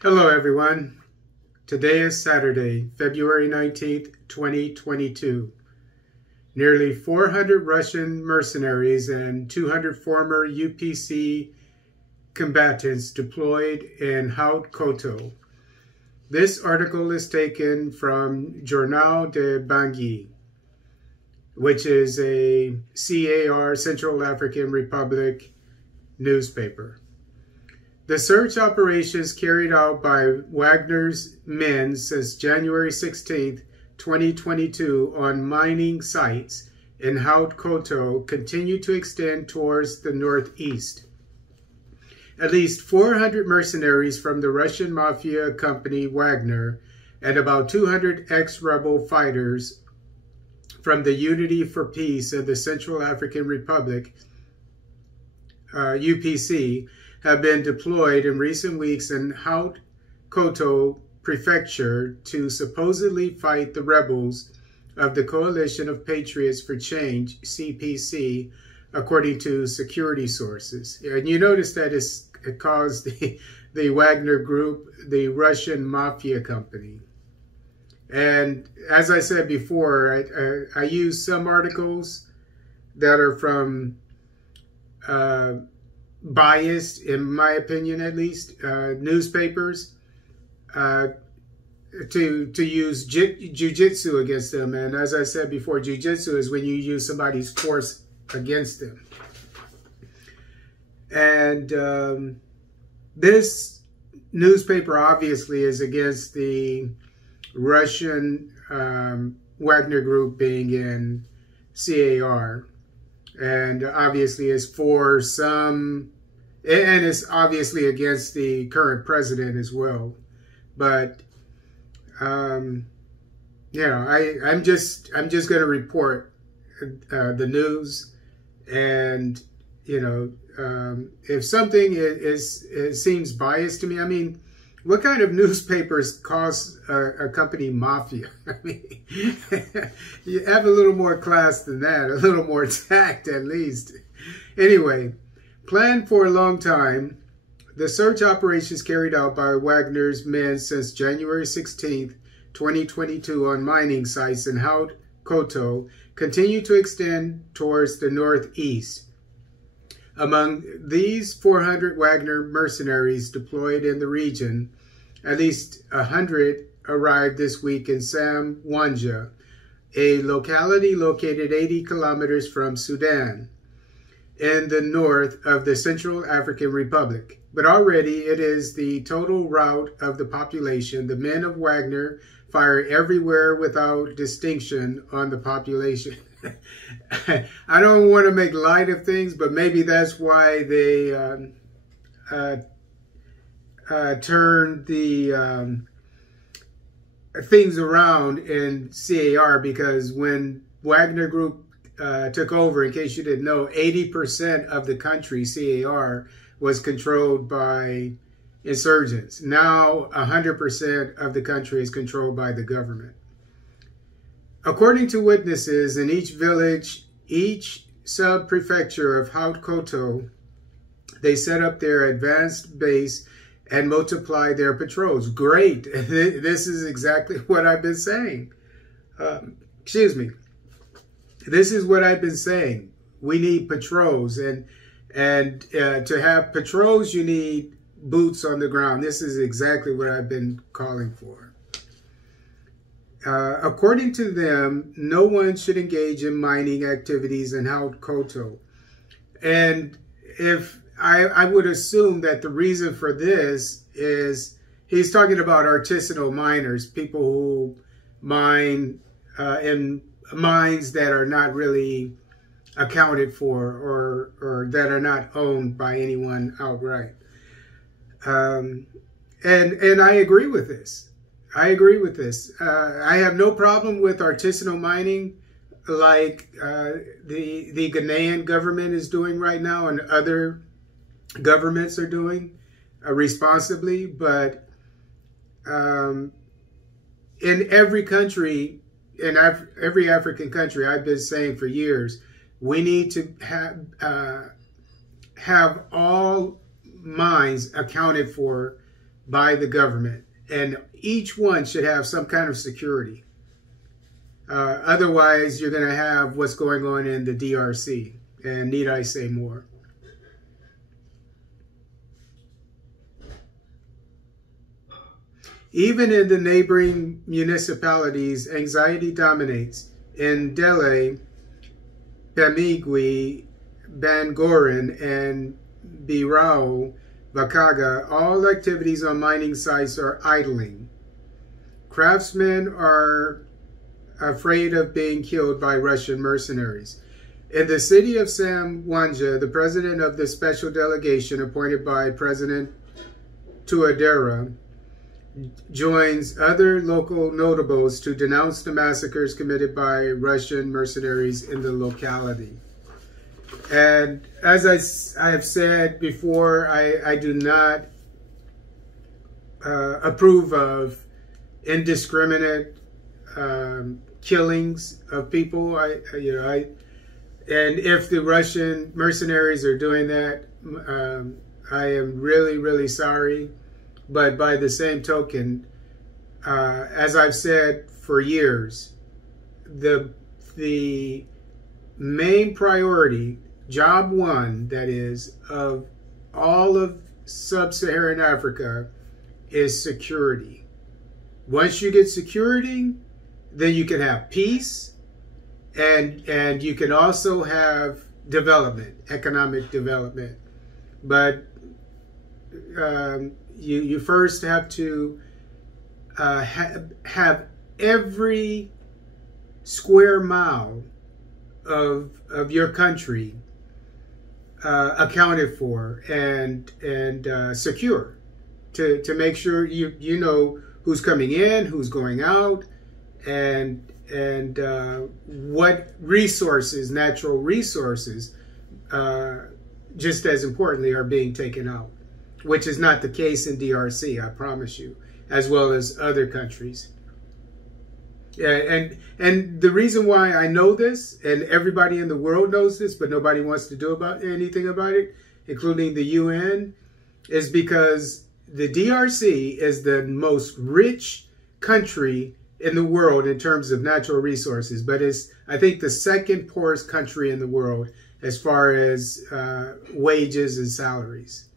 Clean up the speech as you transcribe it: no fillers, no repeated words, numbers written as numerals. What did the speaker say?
Hello everyone. Today is Saturday, February 19th, 2022. Nearly 400 Russian mercenaries and 200 former UPC combatants deployed in Haute-Kotto. This article is taken from Journal de Bangui, which is a CAR, Central African Republic newspaper. The search operations carried out by Wagner's men since January 16, 2022 on mining sites in Haute-Kotto continue to extend towards the northeast. At least 400 mercenaries from the Russian mafia company Wagner and about 200 ex-rebel fighters from the Unity for Peace in the Central African Republic, UPC, have been deployed in recent weeks in Haute-Kotto prefecture to supposedly fight the rebels of the Coalition of Patriots for Change, CPC, according to security sources. And you notice that it calls the Wagner Group the Russian mafia company. And as I said before, I use some articles that are from biased, in my opinion at least, newspapers to use jujitsu against them. And as I said before, jujitsu is when you use somebody's force against them. And this newspaper obviously is against the Russian Wagner Group being in CAR. And obviously is for some, and it's obviously against the current president as well. But, you know, I'm just going to report the news. And, you know, if something seems biased to me, I mean, what kind of newspapers calls a company mafia? I mean, you have a little more class than that, a little more tact at least. Anyway, planned for a long time, the search operations carried out by Wagner's men since January 16th, 2022 on mining sites in Haute-Kotto continue to extend towards the northeast. Among these 400 Wagner mercenaries deployed in the region, at least 100 arrived this week in Samwanja, a locality located 80 kilometers from Sudan, in the north of the Central African Republic. But already it is the total rout of the population. The men of Wagner fire everywhere without distinction on the population. I don't want to make light of things, but maybe that's why they turned the things around in CAR, because when Wagner Group took over, in case you didn't know, 80% of the country, CAR, was controlled by insurgents. Now 100% of the country is controlled by the government. According to witnesses, in each village, each sub-prefecture of Haute-Kotto, they set up their advanced base and multiply their patrols. Great. This is exactly what I've been saying. Excuse me. This is what I've been saying. We need patrols. And to have patrols, you need boots on the ground. This is exactly what I've been calling for. According to them, no one should engage in mining activities in Haute-Kotto. And if I would assume that the reason for this is he's talking about artisanal miners, people who mine in mines that are not really accounted for or that are not owned by anyone outright. And I agree with this. I agree with this. I have no problem with artisanal mining like the Ghanaian government is doing right now and other governments are doing responsibly. But in every country, in every African country, I've been saying for years, we need to have all mines accounted for by the government, and each one should have some kind of security. Otherwise, you're going to have what's going on in the DRC, and need I say more? Even in the neighboring municipalities, anxiety dominates. In Dele, Pamigui, Bangoran, and Birao, Vakaga, all activities on mining sites are idling. Craftsmen are afraid of being killed by Russian mercenaries. In the city of Samwanja, the president of the special delegation appointed by President Touadera joins other local notables to denounce the massacres committed by Russian mercenaries in the locality. And as I have said before, I do not approve of indiscriminate killings of people. And if the Russian mercenaries are doing that, I am really, really sorry. But by the same token, as I've said for years, the main priority, job one, that is, of all of sub-Saharan Africa is security. Once you get security, then you can have peace, and you can also have development, economic development. But you first have to have every square mile of your country accounted for and secure, to make sure you know who's coming in, who's going out, and what resources, natural resources, just as importantly, are being taken out, which is not the case in DRC, I promise you, as well as other countries. And the reason why I know this, and everybody in the world knows this, but nobody wants to do anything about it, including the UN, is because the DRC is the most rich country in the world in terms of natural resources, but it's, I think, the second poorest country in the world as far as wages and salaries.